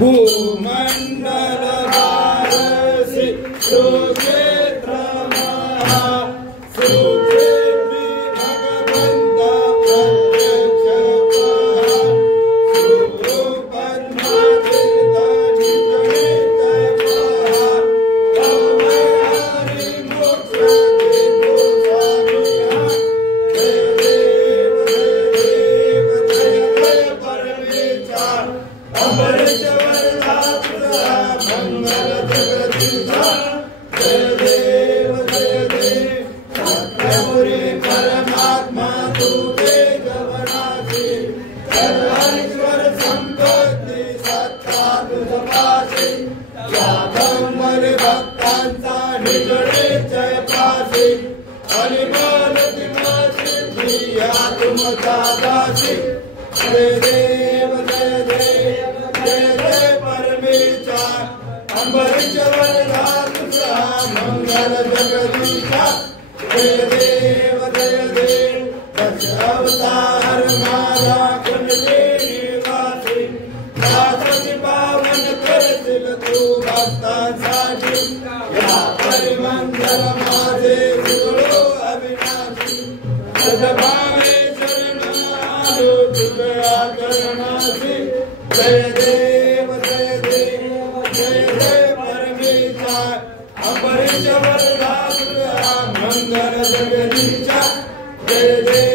भूमंडल भारसी सुक्षेत्र महा सुक्षेत्री भगवंत प्रत्यक्ष सुपद्मातीत निजनित हरि मोक्ष स्वामी अमृत मंगल जगदीशा जय देव सत्यपुरी परमात्मा तू वेदवनासी सर्वेश्वर संपत्ती सत्ता तुझपाशी या कंवर भक्तांचा निजळे जय पाशी हरिबोल सिद्धी या तुमचा दासी जय देव परमेश्वर अम्बरीश वरदा तुझा मंगल जगदीशा जय देव दश अवतार माला कुंडली निवासी दासी पावन करशील तू भक्तांसाठी या परिमंगल माझे गुरु अविनाशी सदभावे शरण आलो तुझ्या करणासी जय देव परमेश्वर अम्बरीश वरदा तुझा मंगल जगदीशा जय देव